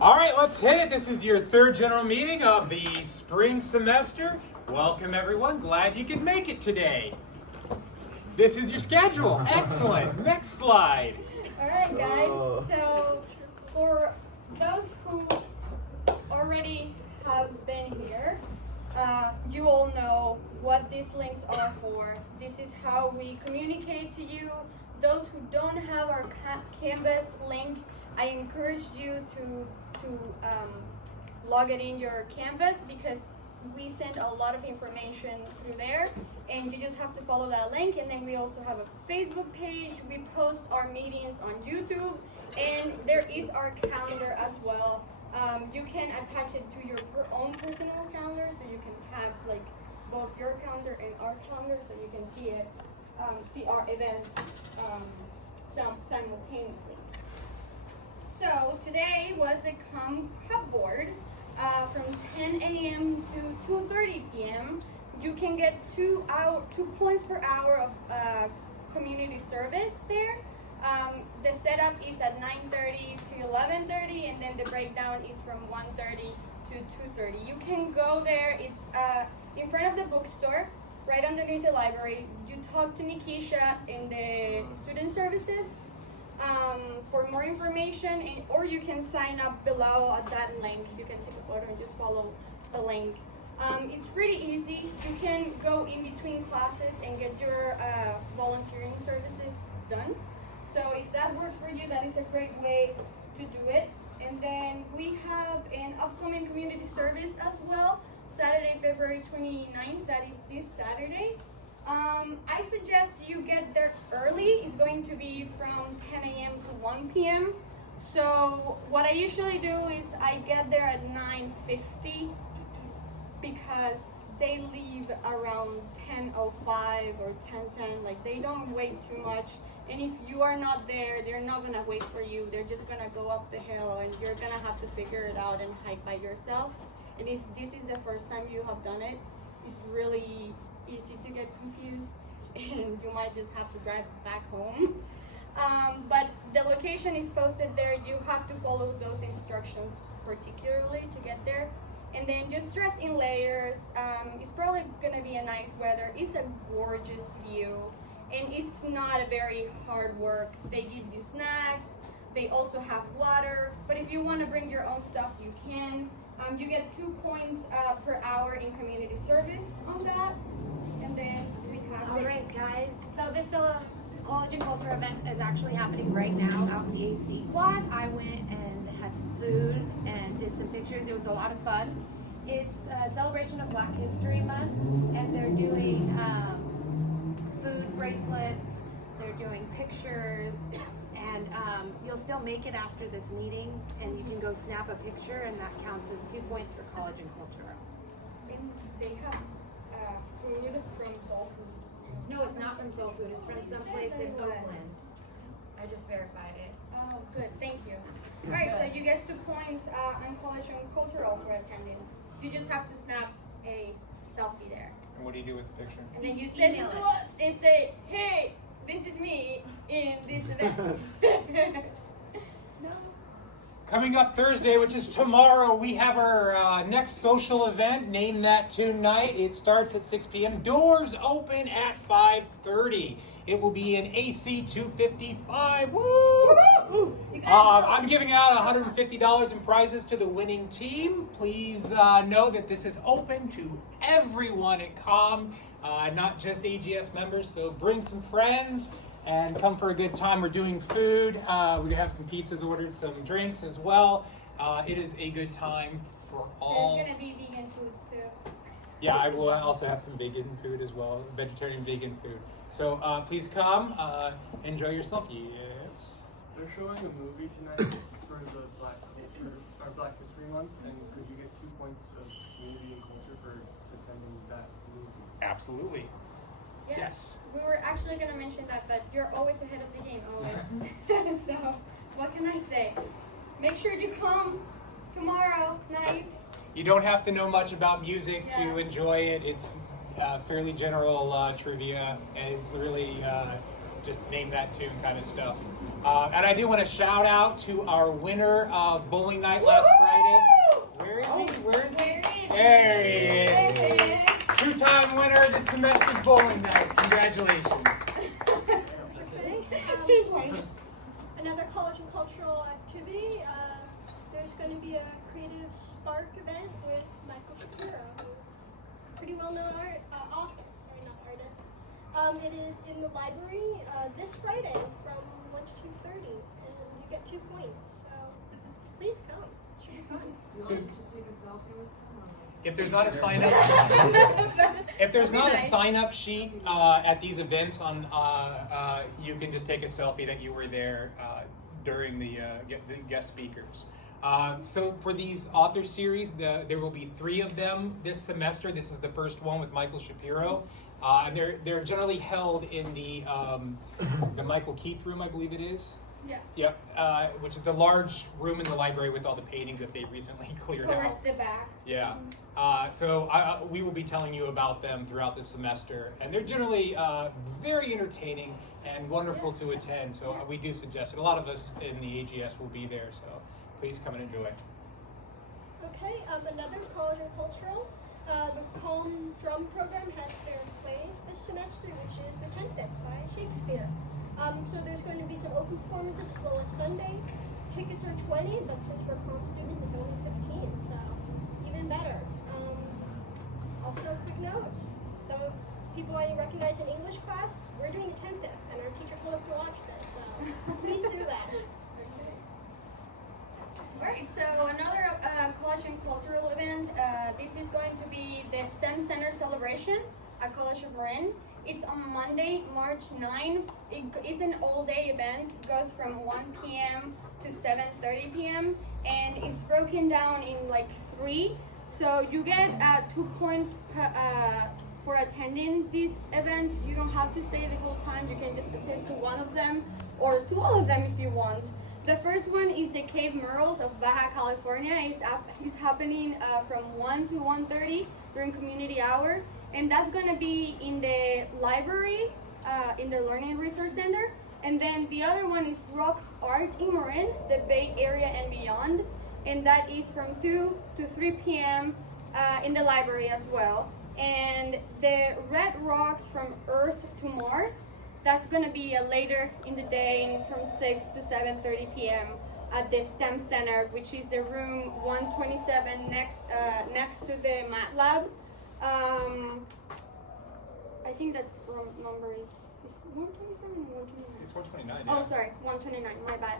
All right, let's hit it. This is your third general meeting of the spring semester. Welcome, everyone. Glad you could make it today. This is your schedule. Excellent. Next slide. All right, guys. So for those who already have been here, you all know what these links are for. This is how we communicate to you. Those who don't have our Canvas link, I encourage you to log it in your Canvas, because we send a lot of information through there, and you just have to follow that link. And then we also have a Facebook page. We post our meetings on YouTube, and there is our calendar as well. You can attach it to your own personal calendar, so you can have like both your calendar and our calendar, so you can see it, see our events simultaneously. So today was a cupboard from 10 a.m. to 2:30 p.m. You can get 2 points per hour of community service there. The setup is at 9:30 to 11:30, and then the breakdown is from 1:30 to 2:30. You can go there. It's in front of the bookstore, right underneath the library. You talk to Nikisha in the student services for more information, or you can sign up below at that link. You can take a photo and just follow the link. It's pretty easy. You can go in between classes and get your volunteering services done. So if that works for you, that is a great way to do it. And then we have an upcoming community service as well, Saturday, February 29th. That is this Saturday. I suggest you get there early. It's going to be from 10 a.m. to 1 p.m. So what I usually do is I get there at 9:50, because they leave around 10:05 or 10:10. Like, they don't wait too much. And if you are not there, they're not gonna wait for you. They're just gonna go up the hill, and you're gonna have to figure it out and hike by yourself. And if this is the first time you have done it, it's really easy to get confused, and you might just have to drive back home. But the location is posted there. You have to follow those instructions particularly to get there. And then just dress in layers. It's probably gonna be a nice weather. It's a gorgeous view, and it's not a very hard work. They give you snacks. They also have water. But if you want to bring your own stuff, you can. You get 2 points per hour in community service on that. And then we have All right, guys. So this college and culture event is actually happening right now out in the AC quad. I went and had some food and did some pictures. It was a lot of fun. It's a celebration of Black History Month, and they're doing food bracelets. They're doing pictures, and you'll still make it after this meeting, and you can go snap a picture, and that counts as 2 points for college and culture. And they have food from Soul Food. No, it's not from Soul Food. It's from someplace in Oakland. I just verified it. Oh, good. Thank you. All right, so you get 2 points on college and cultural for attending. You just have to snap a selfie there. And what do you do with the picture? And then Just you send it email to it. us and say, hey, this is me in this event. Coming up Thursday, which is tomorrow, we have our next social event. Name That Tune Night. It starts at 6 p.m. Doors open at 5:30. It will be in AC 255. Woo! I'm giving out $150 in prizes to the winning team. Please know that this is open to everyone at COM, not just AGS members. So bring some friends and come for a good time. We're doing food. We have some pizzas ordered, some drinks as well. It is a good time for all. There's going to be vegan food too. Yeah, I will also have some vegan food as well, vegetarian vegan food. So please come, enjoy yourself. Yes. They're showing a movie tonight for the Black Culture or Black History Month, and could you get 2 points of community and culture for attending that movie? Absolutely. Yes. We were actually going to mention that, but you're always ahead of the game, always. So, what can I say? Make sure you come tomorrow night. You don't have to know much about music to Yeah. enjoy it. It's fairly general trivia, and it's really just name that tune kind of stuff. And I do want to shout out to our winner of bowling night last Friday. Where is he? Where is he? There he is. Two-time winner of the semester's bowling night. Congratulations. Okay. Another college and cultural activity. There's going to be a Creative Spark event with Michael Shapiro, who's a pretty well-known author. Sorry, not artist. It is in the library this Friday from 1 to 2:30, and you get 2 points. So please come. It should be fun. So, Just take a selfie with him. if there's not a sign up, if there's not a sign up sheet at these events, you can just take a selfie that you were there during the guest speakers. So for these author series, there will be 3 of them this semester. This is the first one with Michael Shapiro, and they're generally held in the Michael Keith room, I believe it is. Yeah. Yep, which is the large room in the library with all the paintings that they recently cleared Towards out. the back. Yeah. So we will be telling you about them throughout the semester, and they're generally very entertaining and wonderful to attend. So we do suggest it. A lot of us in the AGS will be there, so please come and enjoy. Okay, another college and cultural. The Calm Drum program has their play this semester, which is The Tempest by Shakespeare. So there's going to be some open performances as well as Sunday. Tickets are 20, but since we're Calm students, it's only 15, so even better. Also, a quick note, some of people I recognize in English class, we're doing The Tempest, and our teacher told us to watch this, so please do that. Alright, so another college and cultural event. This is going to be the STEM Center celebration at College of Marin. It's on Monday, March 9th. It is an all-day event. It goes from 1 p.m. to 7:30 p.m. and it's broken down in like 3. So you get 2 points for attending this event. You don't have to stay the whole time. You can just attend to one of them or to all of them if you want. The first one is the Cave Murals of Baja California. It's happening from 1 to 1:30 during community hour. And that's going to be in the library, in the Learning Resource Center. And then the other one is Rock Art in Marin, the Bay Area and beyond. And that is from 2 to 3 p.m. In the library as well. And the Red Rocks from Earth to Mars, that's going to be later in the day, and it's from 6 to 7:30 p.m. at the STEM Center, which is the room 127 next to the Math Lab. I think that number is 127 or 129? It's 129. Oh, sorry, 129, my bad.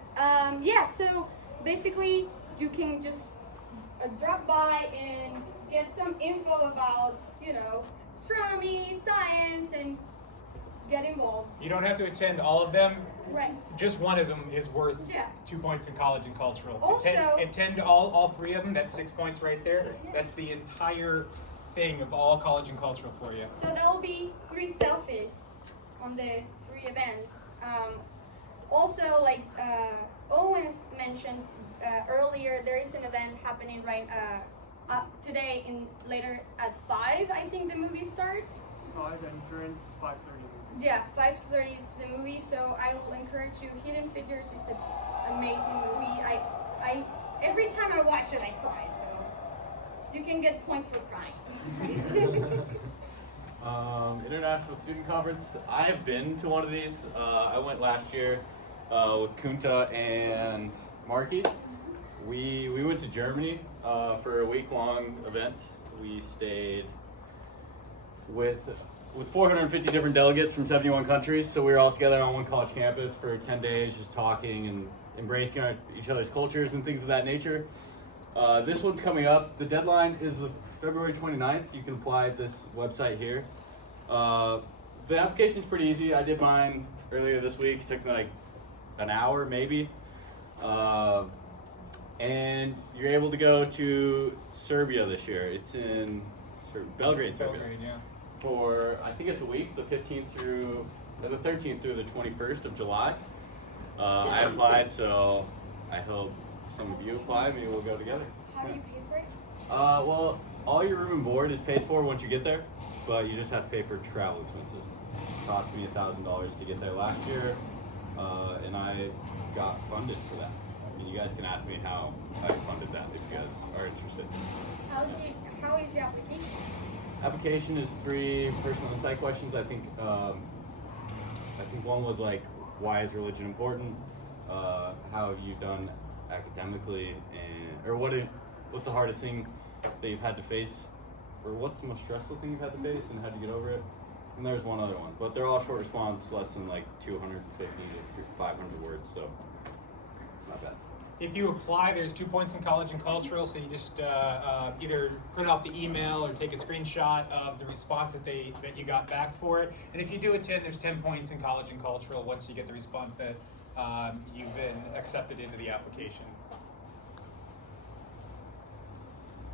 Yeah, so basically you can just drop by and get some info about, astronomy, science, and get involved. You don't have to attend all of them. Right. Just one of them is worth 2 points in college and cultural. Also- attend all 3 of them. That's 6 points right there. That's the entire thing of all college and cultural for you. So there will be 3 selfies on the 3 events. Also, like Owens mentioned earlier, there is an event happening today later at 5. I think the movie starts. 5 entrance, 5:30 movies. Yeah, 5:30 is the movie. So I will encourage you. Hidden Figures is an amazing movie. I every time I watch it, I cry. So you can get points for crying. International Student Conference. I have been to one of these. I went last year with Kunta and Marky. We went to Germany for a week-long event. We stayed with 450 different delegates from 71 countries. So we were all together on one college campus for 10 days, just talking and embracing each other's cultures and things of that nature. This one's coming up. The deadline is February 29th. You can apply at this website here. The application's pretty easy. I did mine earlier this week. It took me like an hour maybe. And you're able to go to Serbia this year. It's in Belgrade, Serbia. Belgrade, yeah. For, I think it's a week, the 13th through the 21st of July. I applied, so I hope some of you apply. Maybe we'll go together. How do you pay for it? Well, all your room and board is paid for once you get there, but you just have to pay for travel expenses. cost me $1,000 to get there last year, and I got funded for that. I mean, you guys can ask me how I funded that if you guys are interested. How is the application? Application is 3 personal insight questions. I think one was like, why is religion important? How have you done academically, or what's the hardest thing that you've had to face, or what's the most stressful thing you've had to face and had to get over it? And there's one other one, but they're all short response, less than like 250 to 500 words, so it's not bad. If you apply, there's 2 points in college and cultural, so you just either print off the email or take a screenshot of the response that you got back for it. And if you do attend, there's 10 points in college and cultural once you get the response that you've been accepted into the application.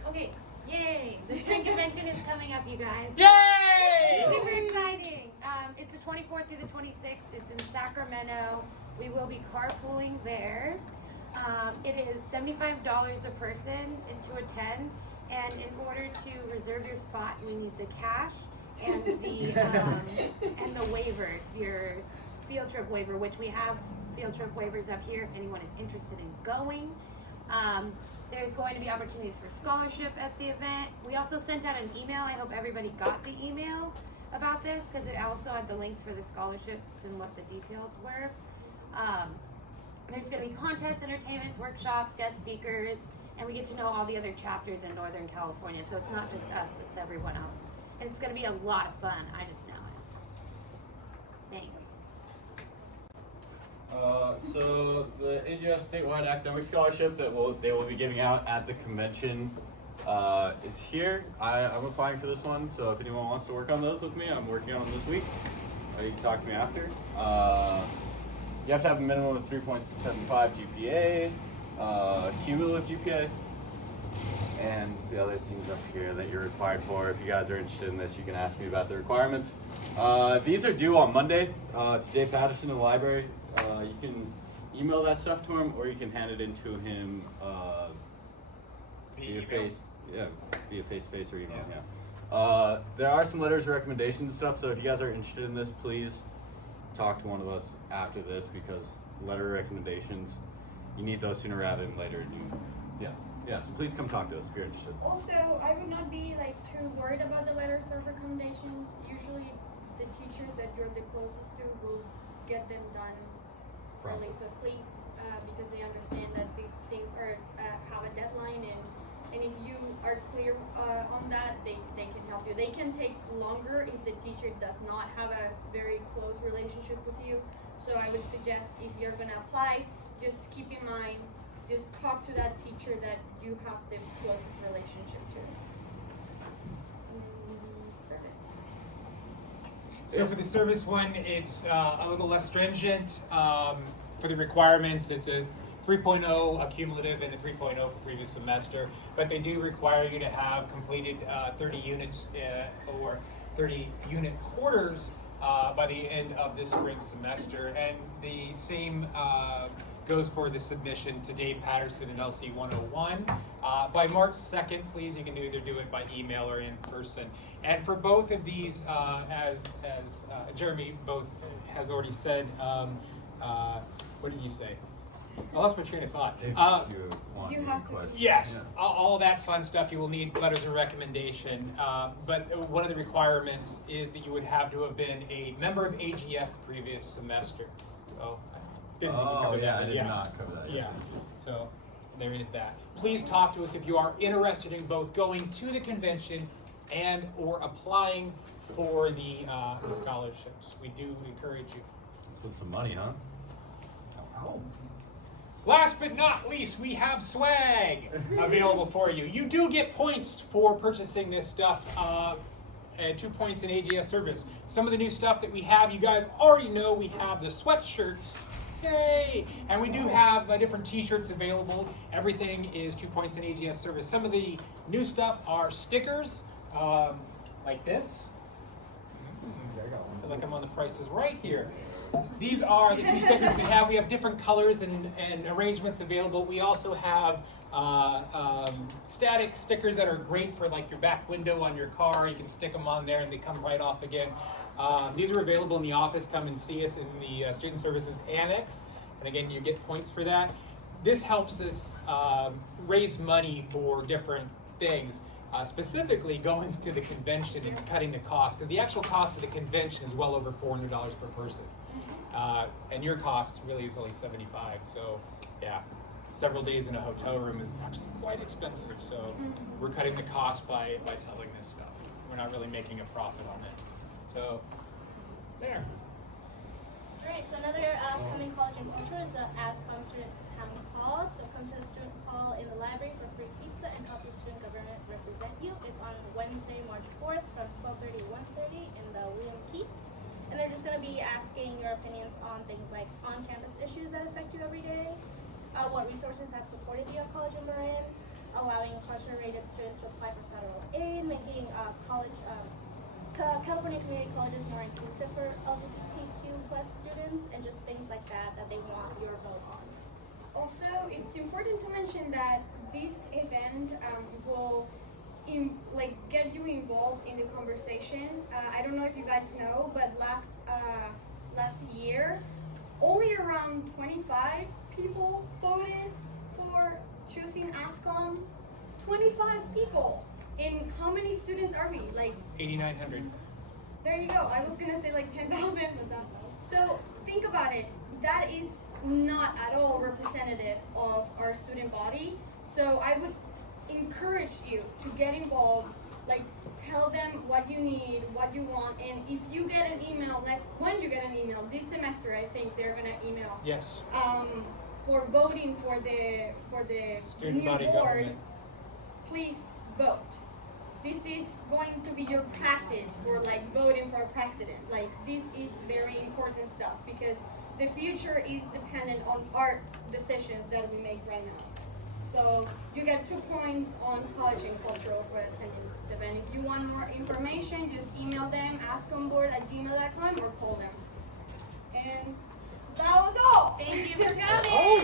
Okay, yay! The spring convention is coming up, you guys. Yay! Super exciting. It's the 24th through the 26th. It's in Sacramento. We will be carpooling there. It is $75 a person to attend, and in order to reserve your spot, we need the cash and the waivers, your field trip waiver, which we have field trip waivers up here if anyone is interested in going. There's going to be opportunities for scholarship at the event. We also sent out an email. I hope everybody got the email about this, because it also had the links for the scholarships and what the details were. There's going to be contests, entertainments, workshops, guest speakers, and we get to know all the other chapters in Northern California. So it's not just us, it's everyone else. And it's going to be a lot of fun. I just know it. Thanks. So the AGS statewide academic scholarship that they will be giving out at the convention is here. I'm applying for this one, so if anyone wants to work on those with me, I'm working on them this week. You can talk to me after. You have to have a minimum of 3.75 GPA, cumulative GPA, and the other things up here that you're required for. If you guys are interested in this, you can ask me about the requirements. These are due on Monday to Dave Patterson in the library. You can email that stuff to him, or you can hand it in to him via face-to-face or email. Yeah. There are some letters of recommendation and stuff, so if you guys are interested in this, please talk to one of us after this, because letter of recommendations, you need those sooner rather than later. So please come talk to us if you're interested. Also, I would not be like too worried about the letters of recommendations. Usually, the teachers that you're the closest to will get them done fairly quickly, because they understand that these things are have a deadline, and if you are clear on that, they can help you. They can take longer if the teacher does not have a very close relationship with you. So I would suggest, if you're going to apply, just keep in mind, just talk to that teacher that you have the closest relationship to. And then the service. So for the service one, it's a little less stringent. For the requirements, it's a 3.0 cumulative and a 3.0 for previous semester, but they do require you to have completed 30 units or 30 unit quarters by the end of this spring semester. And the same goes for the submission to Dave Patterson and LC 101. By March 2nd, please, you can either do it by email or in person. And for both of these, as Jeremy both has already said, what did you say? I lost my train of thought. You have to. Yes, all that fun stuff. You will need letters of recommendation. But one of the requirements is that you would have to have been a member of AGS the previous semester. So, I did not cover that. Yeah, so there is that. Please talk to us if you are interested in both going to the convention and or applying for the scholarships. We do encourage you. Spend some money, huh? Oh. Last but not least, we have swag available for you. You do get points for purchasing this stuff, and 2 points in AGS service. Some of the new stuff that we have, you guys already know, we have the sweatshirts. Yay! And we do have different t-shirts available. Everything is 2 points in AGS service. Some of the new stuff are stickers, like this. I feel like I'm on the Price is Right here. These are the 2 stickers we have. We have different colors and arrangements available. We also have static stickers that are great for like your back window on your car. You can stick them on there and they come right off again. These are available in the office. Come and see us in the Student Services Annex. And again, you get points for that. This helps us raise money for different things. Specifically going to the convention and cutting the cost, because the actual cost of the convention is well over $400 per person. And your cost really is only $75. So yeah, several days in a hotel room is actually quite expensive. So we're cutting the cost by selling this stuff. We're not really making a profit on it. So there. Alright, so another upcoming college and culture is the ASCOM Student Town Hall. So come to the student hall in the library for free pizza and help your student government represent you. It's on Wednesday, March 4th from 12:30 to 1:30 in the William Keith. And they're just going to be asking your opinions on things like on-campus issues that affect you every day, what resources have supported you at College in Marin, allowing incarcerated students to apply for federal aid, making California community colleges more inclusive for LGBTQ plus students, and just things like that they want your vote on. Also, it's important to mention that this event will get you involved in the conversation. I don't know if you guys know, but last year, only around 25 people voted for choosing ASCOM. 25 people. And how many students are we? Like 8,900. there you go. I was gonna say like 10,000, but not. So think about it. That is not at all representative of our student body. So I would encourage you to get involved. Like tell them what you need, what you want, and if you get an email when you get an email this semester, I think they're gonna email. Yes. For voting for the Student new body board. government. Please vote. This is going to be your practice for like voting for a president. Like this is very important stuff because the future is dependent on our decisions that we make right now. So you get 2 points on college and cultural for attending this event. If you want more information, just email them, askomboard@gmail.com or call them. And that was all. Thank you for coming.